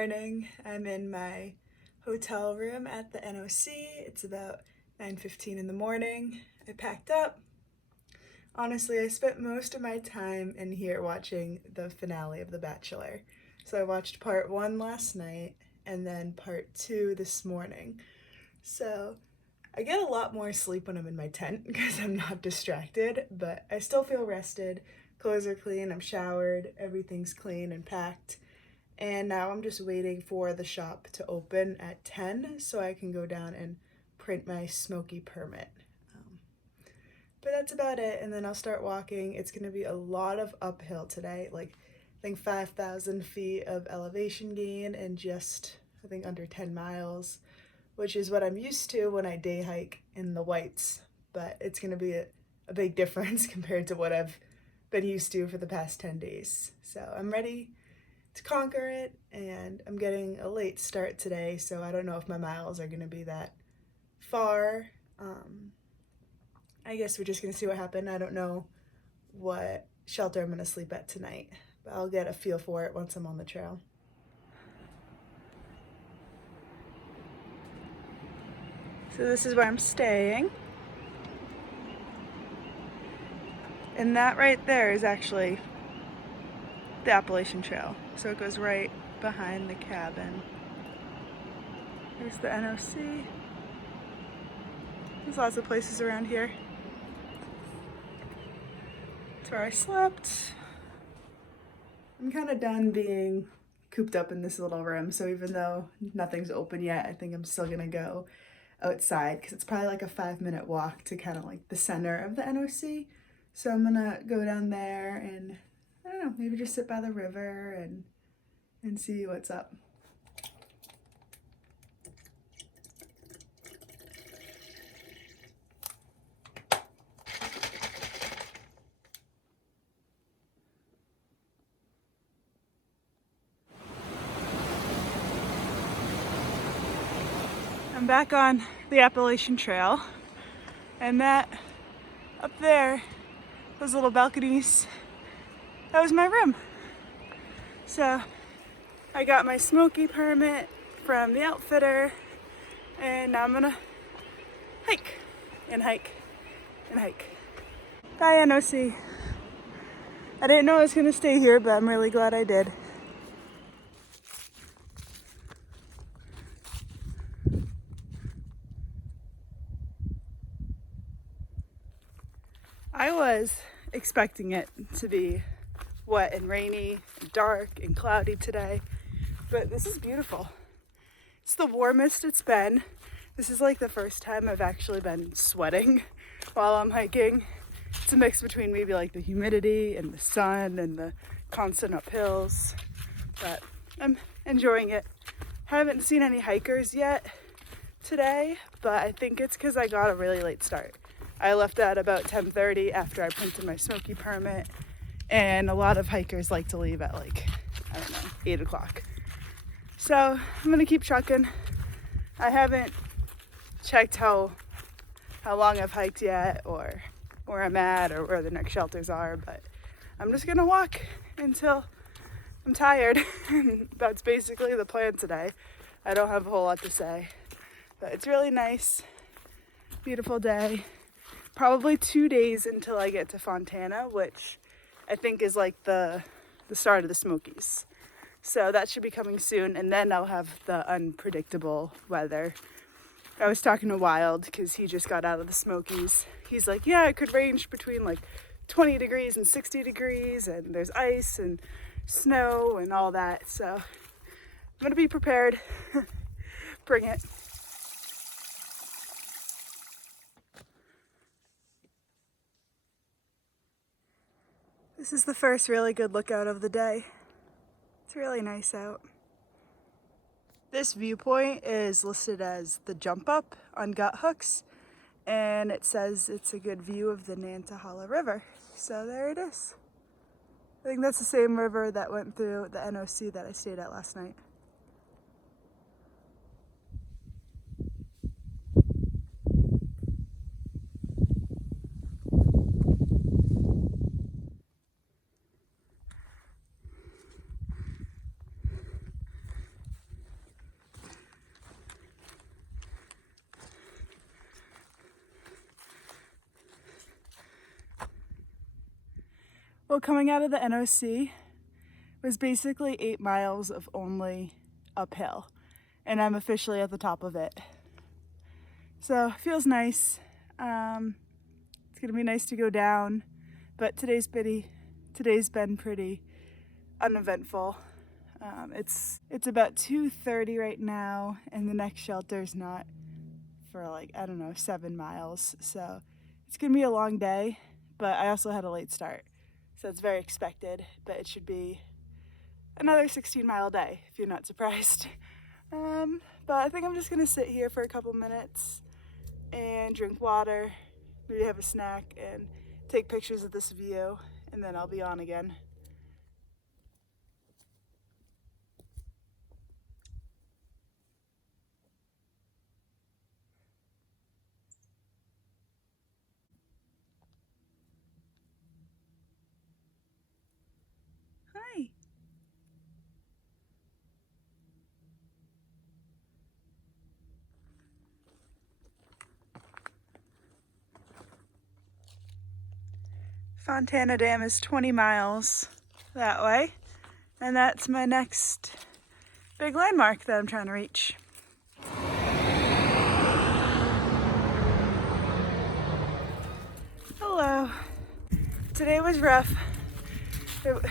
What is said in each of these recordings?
morning. I'm in my hotel room at the NOC. It's about 9:15 in the morning. I packed up. Honestly, I spent most of my time in here watching the finale of The Bachelor. So I watched part 1 last night and then part 2 this morning. So I get a lot more sleep when I'm in my tent because I'm not distracted, but I still feel rested. Clothes are clean, I'm showered, everything's clean and packed. And now I'm just waiting for the shop to open at 10 so I can go down and print my smoky permit. But that's about it, and then I'll start walking. It's going to be a lot of uphill today, like I think 5,000 feet of elevation gain in just, I think, under 10 miles, which is what I'm used to when I day hike in the Whites, but it's going to be a big difference compared to what I've been used to for the past 10 days. So I'm ready to conquer it, and I'm getting a late start today, so I don't know if my miles are going to be that far. I guess we're just going to see what happens. I don't know what shelter I'm going to sleep at tonight, but I'll get a feel for it once I'm on the trail. So this is where I'm staying. And that right there is actually the Appalachian Trail. So it goes right behind the cabin. There's the NOC. There's lots of places around here. That's where I slept. I'm kind of done being cooped up in this little room, so even though nothing's open yet, I think I'm still gonna go outside because it's probably like a 5-minute walk to kind of like the center of the NOC. So I'm gonna go down there and, I don't know, maybe just sit by the river and see what's up. I'm back on the Appalachian Trail, and that up there, those little balconies, that was my room. So I got my smoky permit from the outfitter, and now I'm gonna hike and hike and hike. Bye, NOC. I didn't know I was gonna stay here, but I'm really glad I did. I was expecting it to be wet and rainy and dark and cloudy today, but this is beautiful. It's the warmest it's been. This is like the first time I've actually been sweating while I'm hiking. It's a mix between maybe like the humidity and the sun and the constant uphills, but I'm enjoying it. Haven't seen any hikers yet today, but I think it's because I got a really late start. I left at about 10:30 after I printed my smoky permit, and a lot of hikers like to leave at like, I don't know, 8 o'clock. So I'm gonna keep trucking. I haven't checked how long I've hiked yet, or where I'm at, or where the next shelters are, but I'm just gonna walk until I'm tired. That's basically the plan today. I don't have a whole lot to say, but it's really nice, beautiful day. Probably 2 days until I get to Fontana, which I think is like the start of the Smokies. So that should be coming soon, and then I'll have the unpredictable weather. I was talking to Wild because he just got out of the Smokies. He's like, yeah, it could range between like 20 degrees and 60 degrees, and there's ice and snow and all that. So I'm gonna be prepared. Bring it. This is the first really good lookout of the day. It's really nice out. This viewpoint is listed as the jump up on Gut Hooks, and it says it's a good view of the Nantahala River. So there it is. I think that's the same river that went through the NOC that I stayed at last night. Well, coming out of the NOC was basically 8 miles of only uphill, and I'm officially at the top of it. So it feels nice. It's gonna be nice to go down, but today's been pretty uneventful. It's about 2:30 right now, and the next shelter's not for like, I don't know, 7 miles. So it's gonna be a long day, but I also had a late start. So it's very expected, but it should be another 16-mile day, if you're not surprised. But I think I'm just gonna sit here for a couple minutes and drink water, maybe have a snack, and take pictures of this view, and then I'll be on again. Hi. Fontana Dam is 20 miles that way, and that's my next big landmark that I'm trying to reach. Hello. Today was rough. It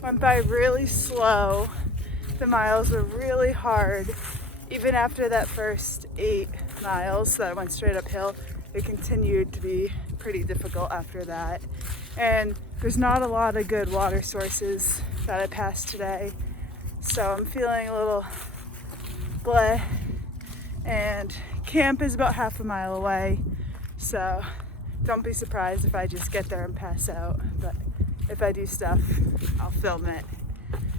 went by really slow. The miles were really hard. Even after that first 8 miles that I went straight uphill, it continued to be pretty difficult after that. And there's not a lot of good water sources that I passed today. So I'm feeling a little bleh. And camp is about half a mile away. So don't be surprised if I just get there and pass out. But if I do stuff, I'll film it.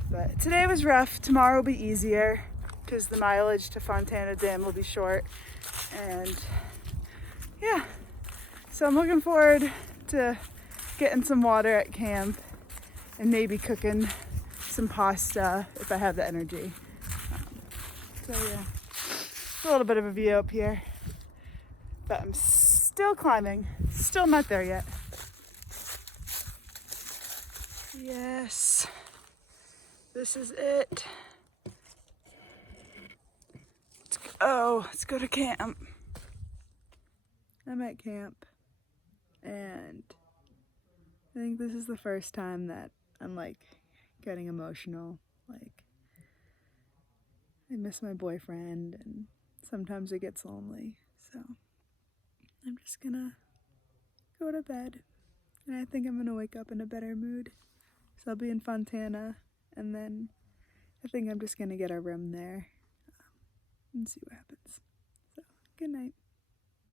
But today was rough. Tomorrow will be easier because the mileage to Fontana Dam will be short. And yeah, so I'm looking forward to getting some water at camp and maybe cooking some pasta if I have the energy. So yeah, it's a little bit of a view up here, but I'm still climbing, still not there yet. Yes, this is it. Let's go to camp. I'm at camp, and I think this is the first time that I'm like getting emotional. Like, I miss my boyfriend, and sometimes it gets lonely. So I'm just gonna go to bed, and I think I'm gonna wake up in a better mood. So I'll be in Fontana, and then I think I'm just gonna get a room there and see what happens. So good night.